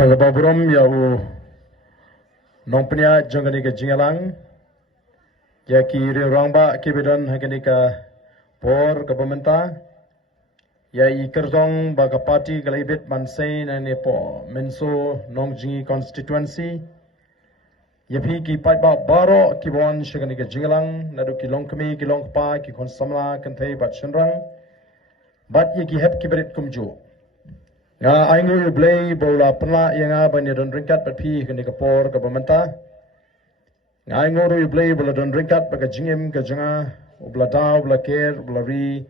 Daga baburam ya u nong penya jangani ke jingalang ya ki rangba kibedan hagani ka por ka pementa ya I kerjong baga parti galibet mansai na ne po menso nong jingi constituency ya phi ki pat ba baro ki bon shagani ke jingalang nadu ki long kami ki long pa ki kon samla kan thai bat shenrang bat ye ki hep kibret kumju nga aingo yu blay bola pala yang bani don ringkat pat phi kani ka por ka pementa nga aingo yu blay bola don ringkat baga jingem ka janga obla da obla ker obla ri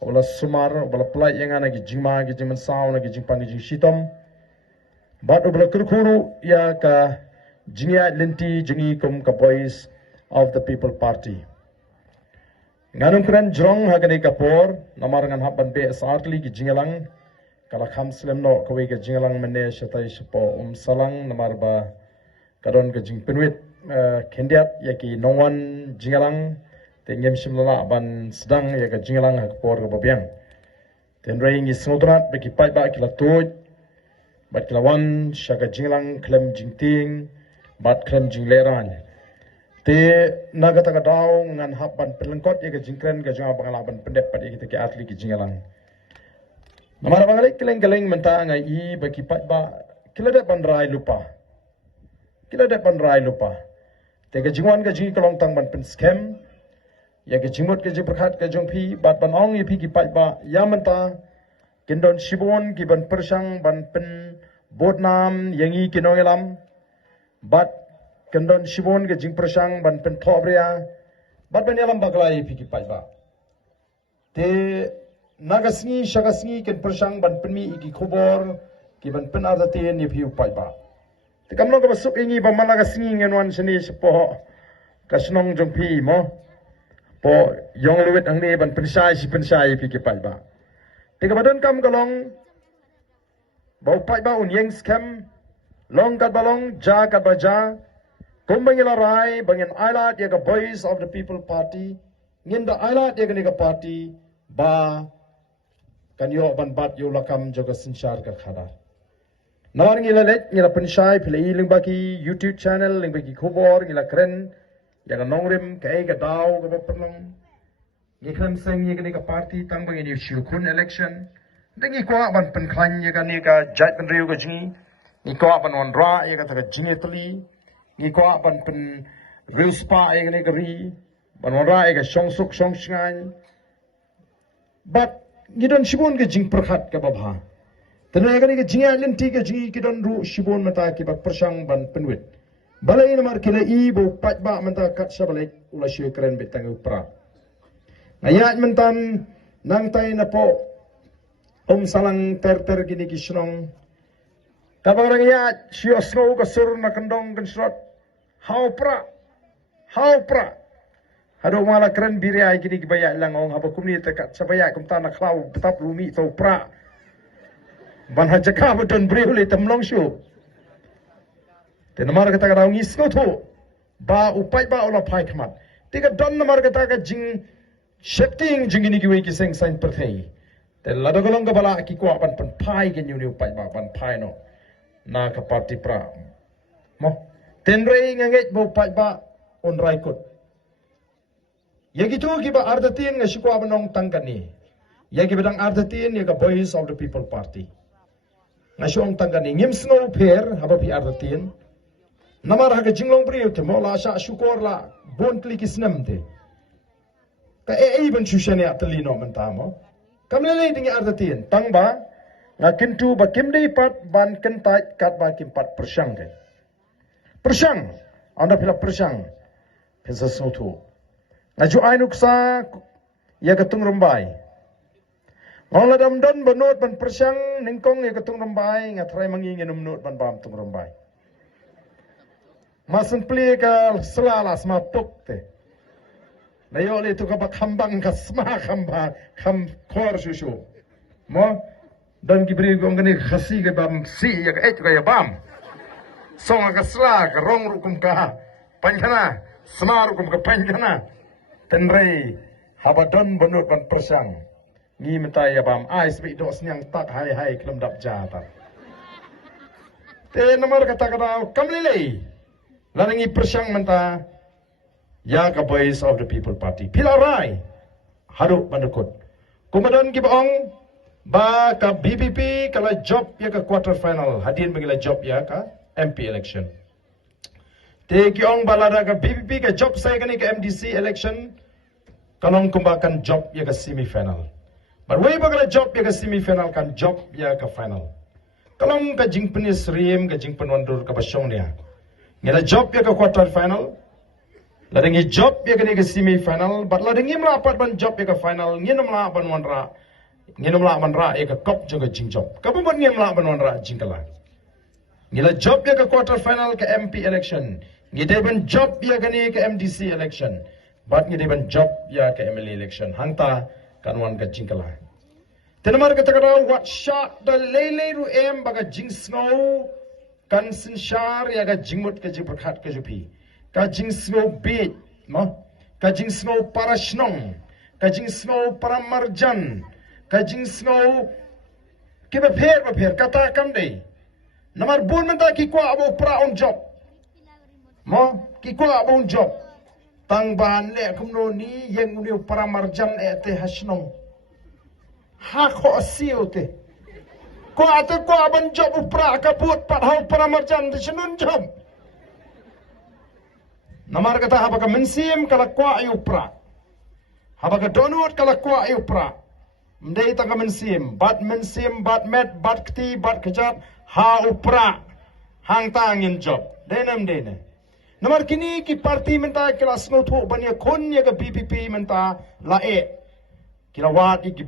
obla sumar obla plai yang ana gi jingma gi jingman saw na gi jingpang gi jing shitom bat obla kurkuru ya ka jingya linti jingi kum ka voice of the people party nganun kran jrong hagani ka por namar ngan haban be asartli gi jingalang kala kham slim no kawi ke jingalang mene shatai shapo salang namar ba karon ke jing penwit kendiat yaki nongwan jingalang te ngem shimlala ban sedang ya ke jingalang ha por ke babiang ten ring is snodrat be ki pai ba ki la toj bat klawan shaka jingalang klem jingting bat klem jingleran te nagata ka daw ngan haban pelengkot ya ke jingkren ke janga bangala ban pendep pat ya ke atli ki jingalang namara bangalek keleng-keleng mentang ai bagi pat ba kilada pandrai lupa tega jingwan ga jingi kolong tang ban pen scam ya ga jingot ga ji berkhat ga jong phi bat ban ong yi phi ki pat ba ya menta kindon shibon ki ban persang ban pen bodnam yangi kinongelam bat kindon shibon ga jing persang ban pen thobria bat ban yalam baglai phi ki pat ba te nagasni shagasni ken persang ban penmi iki khobor ki ban pen ardate ni phiu pai ba te kamlo ka basuk ingi ba malagasni ngenwan sini sepo kasnong jong phi mo po yong luwet ang ni ban pensai si pensai phi ki pai ba te ka badan kam kalong bau pai ba un yeng scam long kat balong ja kat ba ja kumbangila rai bangin ailat ya ka voice of the people party nginda ailat ya ka party ba kan yo ban bat yo lakam joga sinchar ka khada nawar ngila let ngila penshai philei ling baki YouTube channel ling baki khobor ngila kren ya ga nongrim kai ga daw ga panong ngikram seng ye ga party tang bang ni shukun election dengi ko ban pen khan ye ga ni ga jat ban riu ga jingi ni ko ban on ra ye ga ta ga jingi tli ni ko ban pen riu spa ye ga ni ga ri ban on ra ye ga shong suk shong shngai but gidon shibon ke jing perkhat ke babha tena gani ke jinga linti ke jingi gidon ru shibon mata ki bak persang ban penwit balai namar kila I bo pat ba mata kat sabalek ula shwe keren betang upra ayat mentan nang tai na po salang ter gini ki shnong kabarang ya shio snow ka sur na kandong kan srot how pra hado mala keren biria gini ki baya lang ong haba kumni tekat sabaya kum ta na klau betap rumi to pra ban hajaka bodon briuli tamlong shu te namar kata ka ngi sko tho ba upai ba ola phai khmat tiga don namar kata ka jing shifting jing ni ki we ki seng sain perthei te ladogolong ka bala ki ko ban pan phai ke ni upai ba ban phai no na ka party pra mo tenrei nganget bo pai ba on rai kot yagi tu kiba ardatin nga shikwa banong tangkani yagi bedang ardatin yaga voice of the people party nga shong tangkani ngim snow pair haba pi ardatin namar haga jinglong priyo te mola sha shukor la bon klik isnam te ka even shushane atlino mentamo kamlele dingi ardatin tangba nga kintu ba kimdei pat ban kentai kat ba kimpat persang ke persang anda pila persang pesa sotu ngaju ainuksa ya ketung rumbai ngola dam don benot ban persang ningkong ya ketung rumbai ngatrai mangi ngenum not ban bam tung rumbai masen pli ka selala sma tok te nayo le tu ka bakhambang ka sma khamba kham khor shushu mo dan gibri gong gani khasi ke bam si ya ka ya bam song ka sla ka rong rukum ka panjana sma rukum ka panjana tenrei habadon benut ban persang ngi mentai ya bam ais bi dos nyang tak hai klem dap ja ta Te nomor kata-kata kamlilei. Larangi persyang menta ya ka Voice of the People Party. Pilarai haruk bandukut. Kemudian kibaong ba ka BPP kala job ya ka quarter final. Hadir bagi job ya ka MP election. Te kiong balada ka BPP ka job saya kani ka MDC election. Kalong kumbakan job ya ka semi-final. But way bagala job ya ka semi-final kan job ya ka final. Kalong ka jing penis riem ka jing penwandur ka basyong niya. Ngila job ya ka quarter final. Ladengi job ya ka semi-final. But ladengi melapat ban job ya ka final. Nginam la ban wanra. Nginam la ban ra ya ka kop juga jing job. Kapan nginam la ban wanra jing kala. Ngila job ya ka quarter final ka MP election. Ngide ban job ya ka MDC election. But ngide ban job ya ka MLA election. Hangta kanwan ka jing kala. Tenamar kata-kata wat shot da lele ru em baga jing snow kan sinshar ya ga jingmut ka jibrkhat ka jupi ka jing snow beat no ka jing snow parashnong ka jing snow paramarjan ka jing snow ke ba pher kata kam dei namar bun menta ki kwa abo pra on job mo ki kwa abo on job tang ban le kumno ni yeng ni paramarjan te hashnong Hako siute. Ko ate ko aban job upra kaput pat hau paramarjan di senun job. Namar kata haba ka mensim kala kwa ayupra. Haba ka donut kala kwa ayupra. Mdei ta ka mensim bat met bat kti bat kejat ha upra. Hang tangin job. Denam dene. Namar kini ki parti menta kala snotho bania kon ya ka BPP menta lae. Kila wat iki